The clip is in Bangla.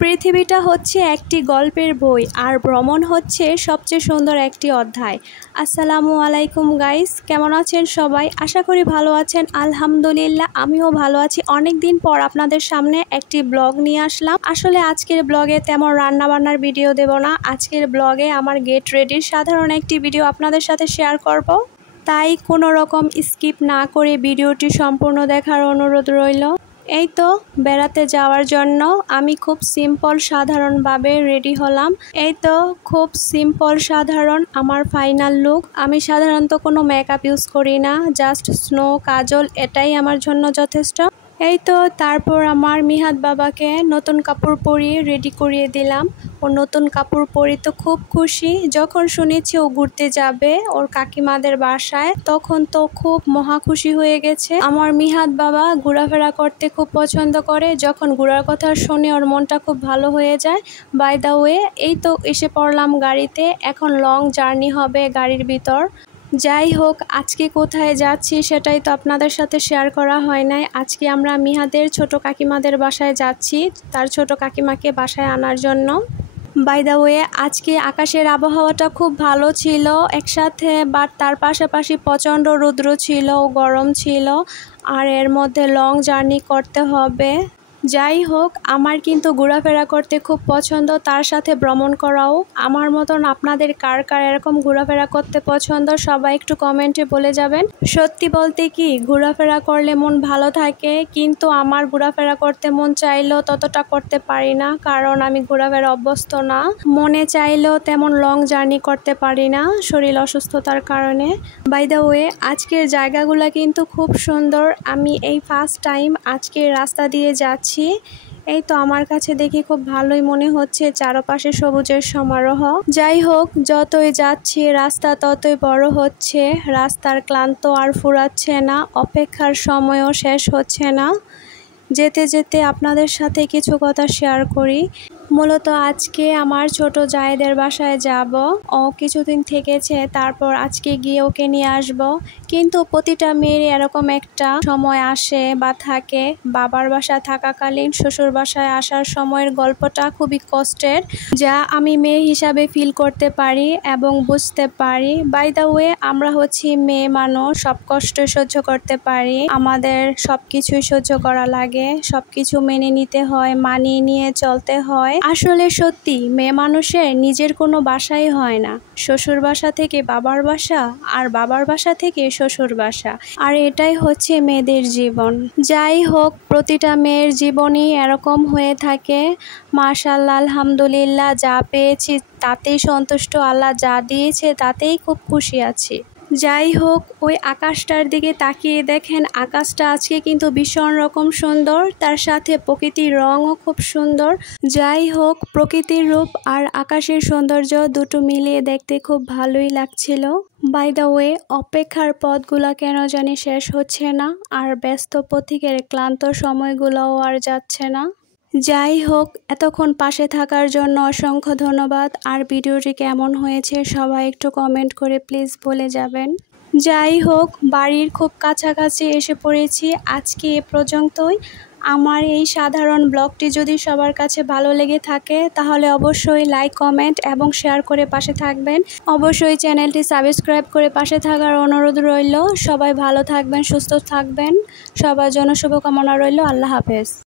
পৃথিবীটা হচ্ছে একটি গল্পের বই আর ভ্রমণ হচ্ছে সবচেয়ে সুন্দর একটি অধ্যায়। আসসালামু আলাইকুম গাইস, কেমন আছেন সবাই? আশা করি ভালো আছেন। আলহামদুলিল্লাহ, আমিও ভালো আছি। অনেক দিন পর আপনাদের সামনে একটি ব্লগ নিয়ে আসলাম। আসলে আজকের ব্লগে তেমন রান্নাবান্নার ভিডিও দেব না। আজকের ব্লগে আমার গেট রেডির সাধারণ একটি ভিডিও আপনাদের সাথে শেয়ার করব। তাই কোনো রকম স্কিপ না করে ভিডিওটি সম্পূর্ণ দেখার অনুরোধ রইল। এই তো বেড়াতে যাওয়ার জন্য আমি খুব সিম্পল সাধারণভাবে রেডি হলাম। এই তো খুব সিম্পল সাধারণ আমার ফাইনাল লুক। আমি সাধারণত কোনো মেকআপ ইউজ করি না, জাস্ট স্নো কাজল, এটাই আমার জন্য যথেষ্ট। এই তো তারপর আমার মিহাদ বাবাকে নতুন কাপড় পরিয়ে রেডি করিয়ে দিলাম। ও নতুন কাপড় পরে তো খুব খুশি। যখন শুনেছি ও ঘুরতে যাবে ওর কাকিমাদের বাসায়, তখন তো খুব মহা খুশি হয়ে গেছে। আমার মিহাদ বাবা ঘোরাফেরা করতে খুব পছন্দ করে। যখন ঘোরার কথা শুনে ওর মনটা খুব ভালো হয়ে যায়। বাই দ্য ওয়ে, এই তো এসে পড়লাম গাড়িতে। এখন লং জার্নি হবে গাড়ির ভিতর। যাই হোক, আজকে কোথায় যাচ্ছি সেটাই তো আপনাদের সাথে শেয়ার করা হয় নাই। আজকে আমরা মিহাদের ছোট কাকিমাদের বাসায় যাচ্ছি, তার ছোট কাকিমাকে বাসায় আনার জন্য। বাই দ্য ওয়ে, আজকে আকাশের আবহাওয়াটা খুব ভালো ছিল একসাথে, বাট তার পাশাপাশি প্রচণ্ড রৌদ্র ছিল, গরম ছিল, আর এর মধ্যে লং জার্নি করতে হবে। যাই হোক, আমার কিন্তু ঘোরাফেরা করতে খুব পছন্দ, তার সাথে ভ্রমণ করাও। আমার মতন আপনাদের কার কার এরকম ঘোরাফেরা করতে পছন্দ সবাই একটু কমেন্টে বলে যাবেন। সত্যি বলতে কি, ঘোরাফেরা করলে মন ভালো থাকে, কিন্তু আমার ঘোরাফেরা করতে মন চাইলেও ততটা করতে পারি না, কারণ আমি ঘোরাফেরা অভ্যস্ত না। মনে চাইলেও তেমন লং জার্নি করতে পারি না শরীর অসুস্থতার কারণে। বাই দ্য ওয়ে, আজকের জায়গাগুলো কিন্তু খুব সুন্দর। আমি এই ফার্স্ট টাইম আজকের রাস্তা দিয়ে যাচ্ছি। এই তো আমার কাছে দেখি খুব ভালোই মনে হচ্ছে, চারপাশে সবুজের সমারোহ। যাই হোক, যতই যাচ্ছি রাস্তা ততই বড় হচ্ছে। রাস্তার ক্লান্ত আর ফুরাচ্ছে না, অপেক্ষার সময়ও শেষ হচ্ছে না। যেতে যেতে আপনাদের সাথে কিছু কথা শেয়ার করি। মূলত আজকে আমার ছোট জায়েদের বাসায় যাব। ও কিছুদিন থেকেছে, তারপর আজকে গিয়ে ওকে নিয়ে আসব। কিন্তু প্রতিটা মেয়ের এরকম একটা সময় আসে বা থাকে, বাবার বাসা থাকাকালীন শ্বশুর বাসায় আসার সময়ের গল্পটা খুবই কষ্টের, যা আমি মেয়ে হিসাবে ফিল করতে পারি এবং বুঝতে পারি। বাই দ্য ওয়ে, আমরা হচ্ছি মেয়ে মানুষ, সব কষ্ট সহ্য করতে পারি। আমাদের সব কিছুই সহ্য করা লাগে, সব কিছু মেনে নিতে হয়, মানিয়ে নিয়ে চলতে হয়। আসলে সত্যি, মেয়ে মানুষের নিজের কোনো বাসাই হয় না। শ্বশুর বাসা থেকে বাবার বাসা, আর বাবার বাসা থেকে শ্বশুর বাসা, আর এটাই হচ্ছে মেয়েদের জীবন। যাই হোক, প্রতিটা মেয়ের জীবনই এরকম হয়ে থাকে। মাশাআল্লাহ, আলহামদুলিল্লাহ, যা পেয়েছি তাতেই সন্তুষ্ট। আল্লাহ যা দিয়েছে তাতেই খুব খুশি আছি। যাই হোক, ওই আকাশটার দিকে তাকিয়ে দেখেন, আকাশটা আজকে কিন্তু ভীষণ রকম সুন্দর, তার সাথে প্রকৃতির রঙও খুব সুন্দর। যাই হোক, প্রকৃতির রূপ আর আকাশের সৌন্দর্য দুটো মিলিয়ে দেখতে খুব ভালোই লাগছিল। বাই দ্য ওয়ে, অপেক্ষার পথগুলো কেন জানি শেষ হচ্ছে না, আর ব্যস্ত পথিকের ক্লান্ত সময়গুলোও আর যাচ্ছে না। যাই হোক, এতক্ষণ পাশে থাকার জন্য অসংখ্য ধন্যবাদ। আর ভিডিওটি কেমন হয়েছে সবাই একটু কমেন্ট করে প্লিজ বলে যাবেন। যাই হোক, বাড়ির খুব কাছাকাছি এসে পড়েছি। আজকে এ পর্যন্তই। আমার এই সাধারণ ব্লগটি যদি সবার কাছে ভালো লেগে থাকে, তাহলে অবশ্যই লাইক, কমেন্ট এবং শেয়ার করে পাশে থাকবেন। অবশ্যই চ্যানেলটি সাবস্ক্রাইব করে পাশে থাকার অনুরোধ রইল। সবাই ভালো থাকবেন, সুস্থ থাকবেন। সবার জন্য শুভকামনা রইল। আল্লাহ হাফেজ।